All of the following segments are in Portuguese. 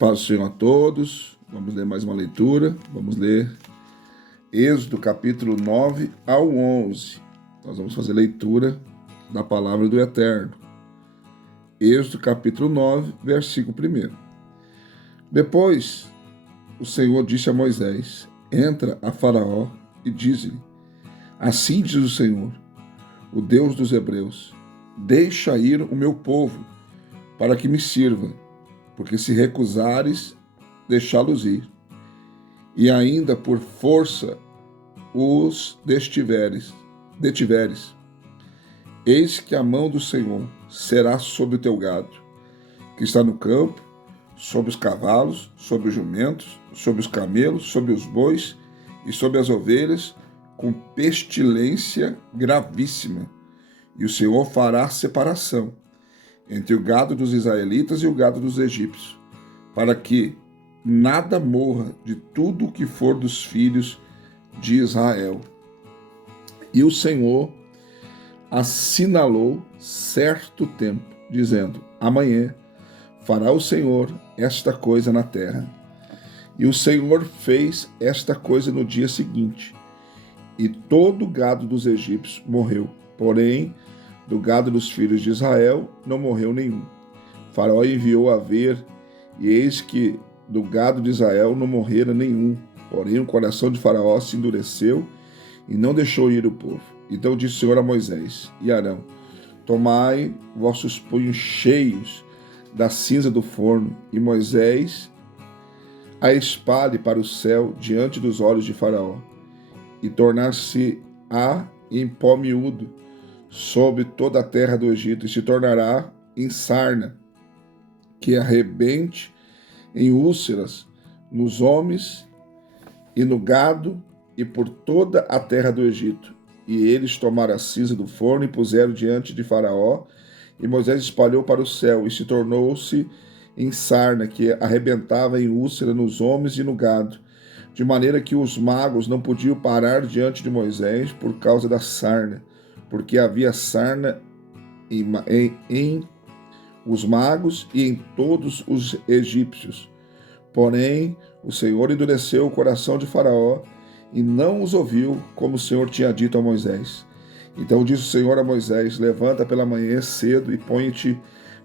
Paz do Senhor a todos. Vamos ler mais uma leitura. Vamos ler Êxodo capítulo 9 ao 11. Nós vamos fazer leitura da palavra do Eterno. Êxodo capítulo 9, versículo 1. Depois o Senhor disse a Moisés: entra a Faraó e diz-lhe: assim diz o Senhor, o Deus dos Hebreus: deixa ir o meu povo, para que me sirva, porque se recusares deixá-los ir, e ainda por força os detiveres, eis que a mão do Senhor será sobre o teu gado, que está no campo, sobre os cavalos, sobre os jumentos, sobre os camelos, sobre os bois e sobre as ovelhas, com pestilência gravíssima. E o Senhor fará separação entre o gado dos israelitas e o gado dos egípcios, para que nada morra de tudo o que for dos filhos de Israel. E o Senhor assinalou certo tempo, dizendo: amanhã fará o Senhor esta coisa na terra. E o Senhor fez esta coisa no dia seguinte, e todo o gado dos egípcios morreu, porém do gado dos filhos de Israel não morreu nenhum. Faraó enviou a ver, e eis que do gado de Israel não morrera nenhum. Porém o coração de Faraó se endureceu e não deixou ir o povo. Então disse o Senhor a Moisés e Arão: tomai vossos punhos cheios da cinza do forno, e Moisés a espalhe para o céu diante dos olhos de Faraó, e tornar-se-á em pó miúdo sobre toda a terra do Egito, e se tornará em sarna, que arrebente em úlceras nos homens e no gado, e por toda a terra do Egito. E eles tomaram a cinza do forno e puseram diante de Faraó, e Moisés espalhou para o céu, e se tornou-se em sarna, que arrebentava em úlcera nos homens e no gado, de maneira que os magos não podiam parar diante de Moisés por causa da sarna, porque havia sarna em os magos e em todos os egípcios. Porém, o Senhor endureceu o coração de Faraó e não os ouviu, como o Senhor tinha dito a Moisés. Então disse o Senhor a Moisés: levanta pela manhã cedo e põe-te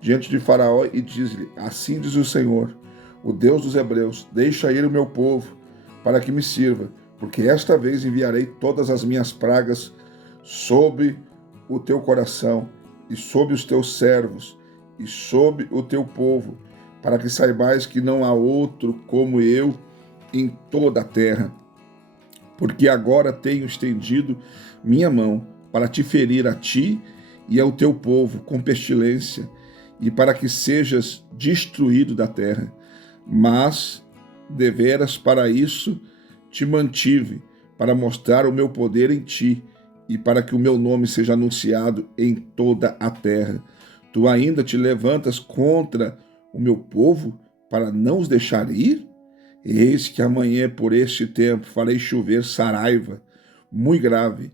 diante de Faraó e diz-lhe: assim diz o Senhor, o Deus dos Hebreus: deixa ir o meu povo, para que me sirva, porque esta vez enviarei todas as minhas pragas sobre o teu coração e sobre os teus servos e sobre o teu povo, para que saibais que não há outro como eu em toda a terra. Porque agora tenho estendido minha mão para te ferir a ti e ao teu povo com pestilência, e para que sejas destruído da terra. Mas deveras para isso te mantive, para mostrar o meu poder em ti, e para que o meu nome seja anunciado em toda a terra. Tu ainda te levantas contra o meu povo para não os deixar ir? Eis que amanhã, por este tempo, farei chover saraiva, muito grave,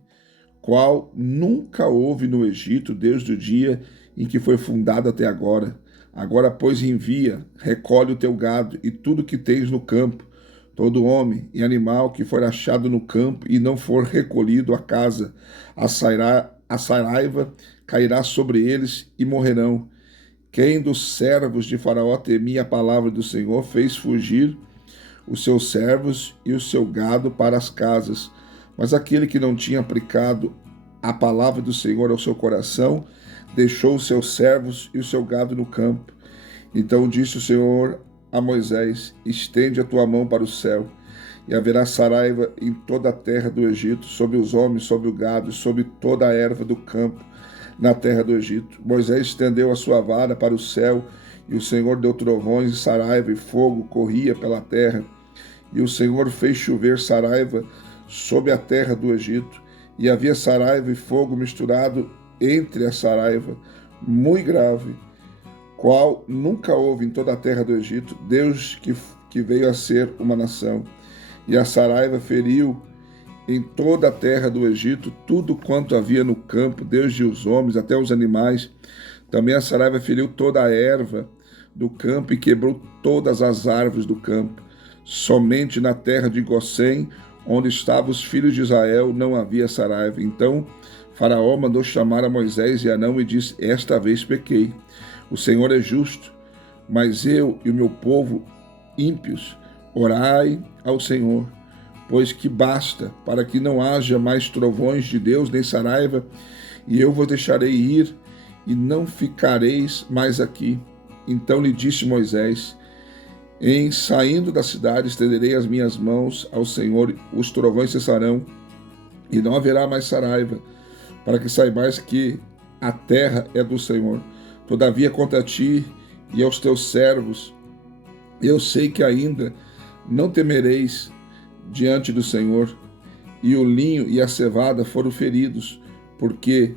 qual nunca houve no Egito desde o dia em que foi fundado até agora. Agora, pois, envia, recolhe o teu gado e tudo que tens no campo, todo homem e animal que for achado no campo e não for recolhido à casa, a saraiva cairá sobre eles e morrerão. Quem dos servos de Faraó temia a palavra do Senhor fez fugir os seus servos e o seu gado para as casas. Mas aquele que não tinha aplicado a palavra do Senhor ao seu coração deixou os seus servos e o seu gado no campo. Então disse o Senhor a Moisés: estende a tua mão para o céu, e haverá saraiva em toda a terra do Egito, sobre os homens, sobre o gado, sobre toda a erva do campo na terra do Egito. Moisés estendeu a sua vara para o céu, e o Senhor deu trovões, e saraiva e fogo corria pela terra. E o Senhor fez chover saraiva sobre a terra do Egito, e havia saraiva e fogo misturado entre a saraiva, muito grave, qual nunca houve em toda a terra do Egito, Deus que veio a ser uma nação. E a saraiva feriu em toda a terra do Egito tudo quanto havia no campo, desde os homens até os animais. Também a saraiva feriu toda a erva do campo e quebrou todas as árvores do campo. Somente na terra de Gósen, onde estavam os filhos de Israel, não havia saraiva. Então Faraó mandou chamar a Moisés e Arão e disse: esta vez pequei. O Senhor é justo, mas eu e o meu povo ímpios, orai ao Senhor, pois que basta, para que não haja mais trovões de Deus nem saraiva, e eu vos deixarei ir, e não ficareis mais aqui. Então lhe disse Moisés: em saindo da cidade estenderei as minhas mãos ao Senhor, os trovões cessarão, e não haverá mais saraiva, para que saibais que a terra é do Senhor. Todavia contra ti e aos teus servos, eu sei que ainda não temereis diante do Senhor. E o linho e a cevada foram feridos, porque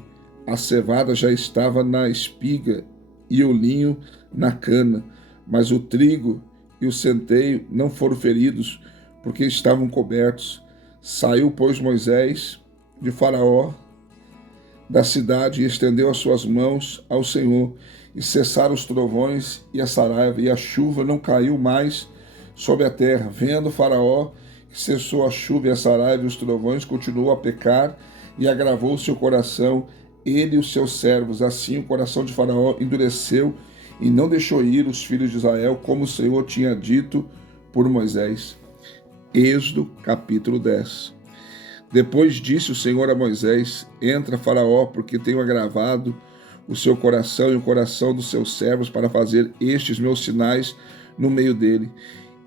a cevada já estava na espiga e o linho na cana, mas o trigo e o centeio não foram feridos, porque estavam cobertos. Saiu, pois, Moisés de Faraó da cidade e estendeu as suas mãos ao Senhor, e cessaram os trovões e a saraiva, e a chuva não caiu mais sobre a terra. Vendo Faraó que cessou a chuva e a saraiva e os trovões, continuou a pecar e agravou seu coração, ele e os seus servos. Assim o coração de Faraó endureceu e não deixou ir os filhos de Israel, como o Senhor tinha dito por Moisés. Êxodo capítulo 10. Depois disse o Senhor a Moisés: entra, Faraó, porque tenho agravado o seu coração e o coração dos seus servos para fazer estes meus sinais no meio dele,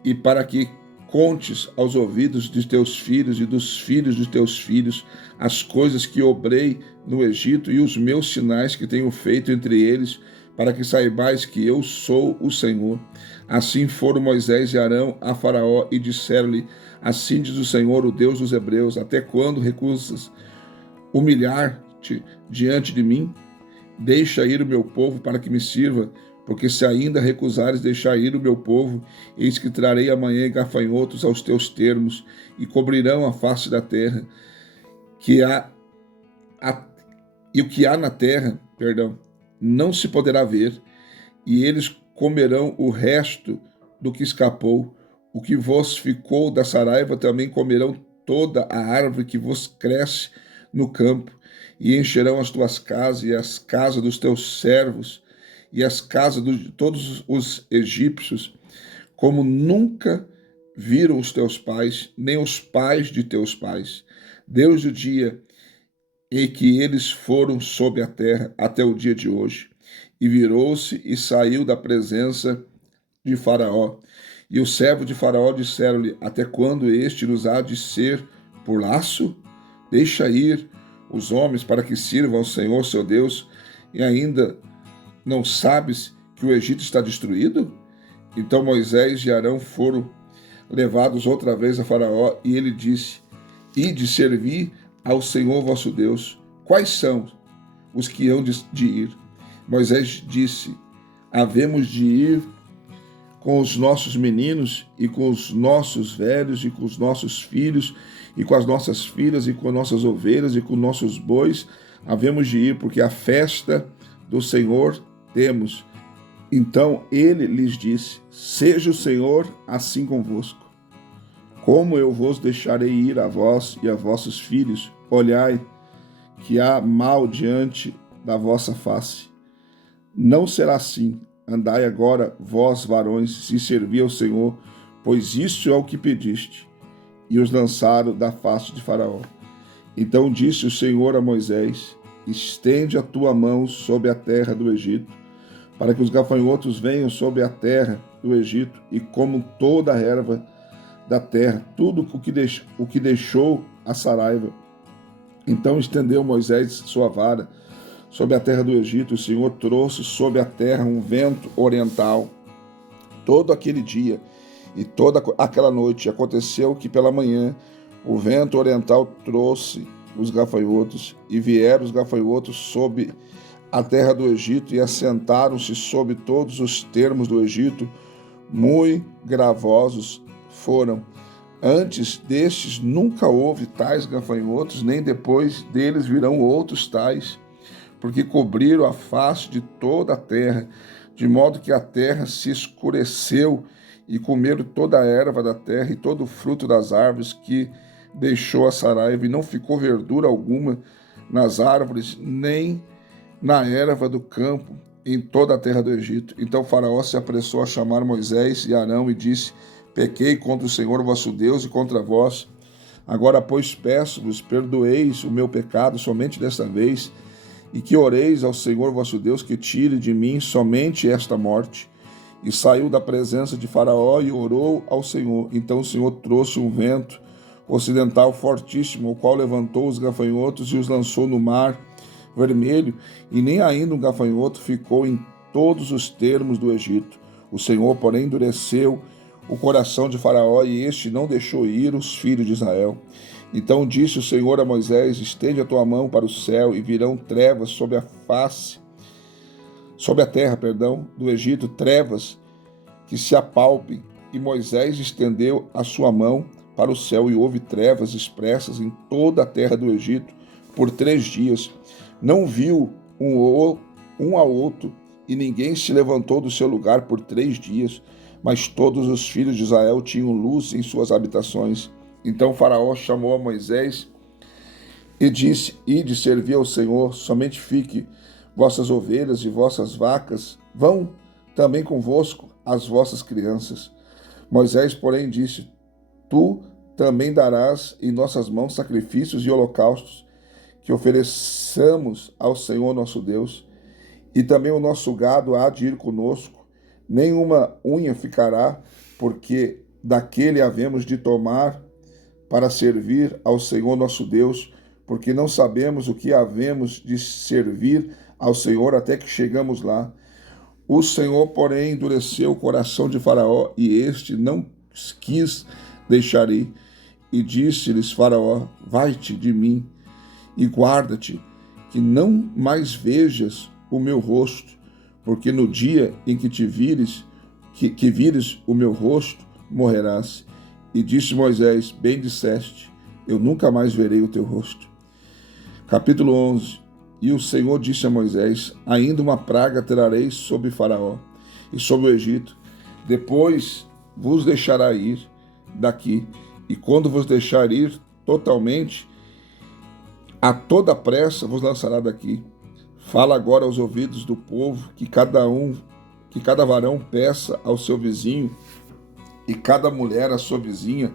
e para que contes aos ouvidos de teus filhos e dos filhos de teus filhos as coisas que obrei no Egito e os meus sinais que tenho feito entre eles, para que saibais que eu sou o Senhor. Assim foram Moisés e Arão a Faraó e disseram-lhe: assim diz o Senhor, o Deus dos Hebreus: até quando recusas humilhar-te diante de mim? Deixa ir o meu povo para que me sirva, porque se ainda recusares deixar ir o meu povo, eis que trarei amanhã gafanhotos aos teus termos, e cobrirão a face da terra, e o que há na terra, não se poderá ver, e eles comerão o resto do que escapou. O que vos ficou da saraiva também comerão toda a árvore que vos cresce no campo, e encherão as tuas casas e as casas dos teus servos e as casas de todos os egípcios, como nunca viram os teus pais, nem os pais de teus pais, desde o dia em que eles foram sobre a terra até o dia de hoje. E virou-se e saiu da presença de Faraó. E os servos de Faraó disseram-lhe: até quando este nos há de ser por laço? Deixa ir os homens para que sirvam ao Senhor seu Deus, e ainda não sabes que o Egito está destruído? Então Moisés e Arão foram levados outra vez a Faraó, e ele disse: ide servir ao Senhor vosso Deus. Quais são os que hão de ir? Moisés disse: havemos de ir com os nossos meninos e com os nossos velhos e com os nossos filhos e com as nossas filhas e com nossas ovelhas e com nossos bois, havemos de ir, porque a festa do Senhor temos. Então ele lhes disse: seja o Senhor assim convosco, como eu vos deixarei ir a vós e a vossos filhos. Olhai, que há mal diante da vossa face. Não será assim. Andai agora, vós varões, se servi ao Senhor, pois isso é o que pediste. E os lançaram da face de Faraó. Então disse o Senhor a Moisés: estende a tua mão sobre a terra do Egito, para que os gafanhotos venham sobre a terra do Egito e comam toda a erva da terra, tudo o que deixou a saraiva. Então estendeu Moisés sua vara sobre a terra do Egito, o Senhor trouxe sobre a terra um vento oriental. Todo aquele dia e toda aquela noite aconteceu que pela manhã o vento oriental trouxe os gafanhotos, e vieram os gafanhotos sobre a terra do Egito e assentaram-se sobre todos os termos do Egito, muito gravosos foram. Antes destes nunca houve tais gafanhotos, nem depois deles virão outros tais, porque cobriram a face de toda a terra, de modo que a terra se escureceu, e comeram toda a erva da terra e todo o fruto das árvores que deixou a Saraiva, e não ficou verdura alguma nas árvores, nem na erva do campo, em toda a terra do Egito. Então Faraó se apressou a chamar Moisés e Arão e disse: Pequei contra o Senhor vosso Deus e contra vós. Agora, pois, peço-vos, perdoeis o meu pecado somente desta vez, e que oreis ao Senhor vosso Deus que tire de mim somente esta morte. E saiu da presença de Faraó e orou ao Senhor. Então o Senhor trouxe um vento ocidental fortíssimo, o qual levantou os gafanhotos e os lançou no mar Vermelho, e nem ainda um gafanhoto ficou em todos os termos do Egito. O Senhor, porém, endureceu o coração de Faraó, e este não deixou ir os filhos de Israel. Então disse o Senhor a Moisés: Estende a tua mão para o céu, e virão trevas sobre a terra, do Egito, trevas que se apalpem. E Moisés estendeu a sua mão para o céu, e houve trevas expressas em toda a terra do Egito por 3 dias. Não viu um ao outro, e ninguém se levantou do seu lugar por 3 dias, mas todos os filhos de Israel tinham luz em suas habitações. Então Faraó chamou a Moisés e disse: Ide servir ao Senhor, somente fique vossas ovelhas e vossas vacas, vão também convosco as vossas crianças. Moisés, porém, disse: Tu também darás em nossas mãos sacrifícios e holocaustos, que ofereçamos ao Senhor nosso Deus, e também o nosso gado há de ir conosco, nenhuma unha ficará, porque daquele havemos de tomar para servir ao Senhor nosso Deus, porque não sabemos o que havemos de servir ao Senhor até que chegamos lá. O Senhor, porém, endureceu o coração de Faraó, e este não quis deixar ir. E disse-lhes Faraó: Vai-te de mim, e guarda-te, que não mais vejas o meu rosto, porque no dia em que te vires, que vires o meu rosto, morrerás. E disse Moisés: Bem disseste, eu nunca mais verei o teu rosto. Capítulo 11. E o Senhor disse a Moisés: Ainda uma praga trarei sobre Faraó e sobre o Egito, depois vos deixará ir daqui, e quando vos deixar ir totalmente, a toda pressa vos lançará daqui. Fala agora aos ouvidos do povo, que cada varão peça ao seu vizinho, e cada mulher à sua vizinha,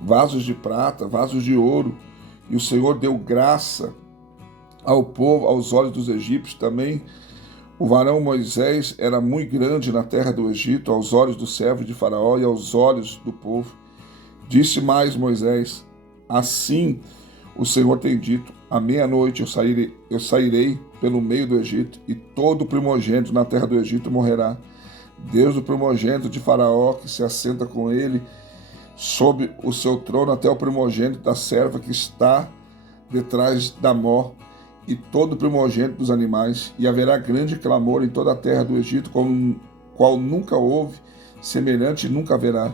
vasos de prata, vasos de ouro. E o Senhor deu graça ao povo, aos olhos dos egípcios também. O varão Moisés era muito grande na terra do Egito, aos olhos do servo de Faraó e aos olhos do povo. Disse mais Moisés: Assim o Senhor tem dito: à meia-noite eu sairei pelo meio do Egito, e todo primogênito na terra do Egito morrerá, desde o primogênito de Faraó, que se assenta com ele sob o seu trono, até o primogênito da serva que está detrás da mó, e todo primogênito dos animais. E haverá grande clamor em toda a terra do Egito, qual nunca houve, semelhante nunca haverá.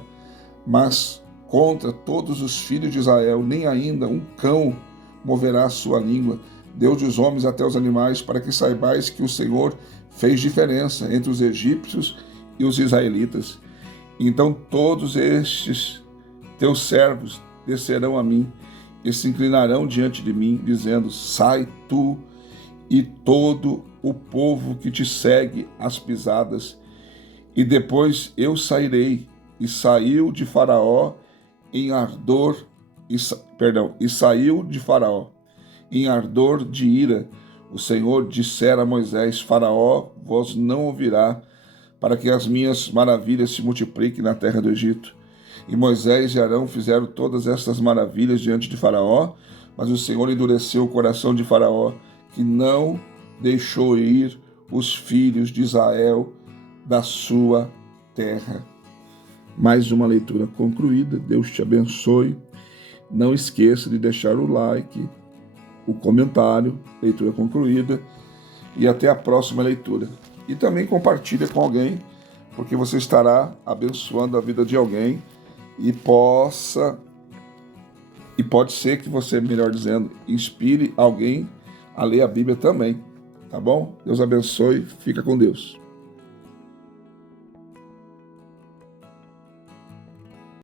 Mas contra todos os filhos de Israel, nem ainda um cão moverá a sua língua, Deus dos homens até os animais, para que saibais que o Senhor fez diferença entre os egípcios e os israelitas. Então todos estes teus servos descerão a mim e se inclinarão diante de mim, dizendo: Sai tu e todo o povo que te segue às pisadas. E depois eu sairei. E saiu de Faraó em ardor, e saiu de Faraó em ardor de ira. O Senhor dissera a Moisés: Faraó vos não ouvirá, para que as minhas maravilhas se multipliquem na terra do Egito. E Moisés e Arão fizeram todas estas maravilhas diante de Faraó, mas o Senhor endureceu o coração de Faraó, que não deixou ir os filhos de Israel da sua terra. Mais uma leitura concluída. Deus te abençoe. Não esqueça de deixar o like, o comentário, leitura concluída, e até a próxima leitura. E também compartilha com alguém, porque você estará abençoando a vida de alguém, e pode ser que você, melhor dizendo, inspire alguém a ler a Bíblia também, tá bom? Deus abençoe, fica com Deus.